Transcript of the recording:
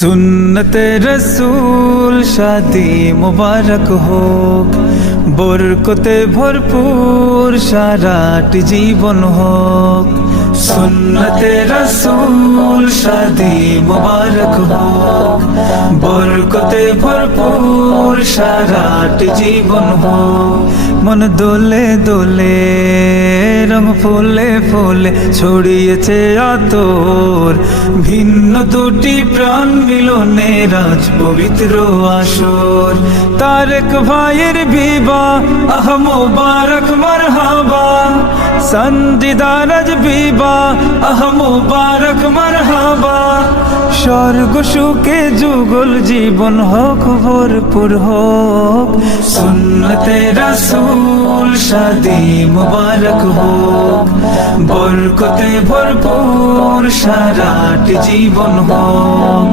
সুন্নতে রসূল শাদি মুবারক হোক, বরকতে ভরপুর সারাটি জীবন হোক। সুন্নতে রসূল শাদি মুবারক হোক, বরকতে ভরপুর সারাটি জীবন হোক। মন দোলে দোলে রং ফুলে ফুলে ছড়িয়েছে আতর, ভিন্ন দুটি প্রাণ মিলনে রাজ পবিত্র আসর। তারেক ভাইয়ের বিবাহ আহ মুবারক মারহাবা, সঞ্জিদার আজ বিবাহ আহ মুবারক মারহাবা। স্বর্গ সুখে যুগল জীবন হোক ভরপুর হোক। সুন্নতে রাসূল শাদি মুবারক হোক, বরকতে ভরপুর সারাটি জীবন হোক।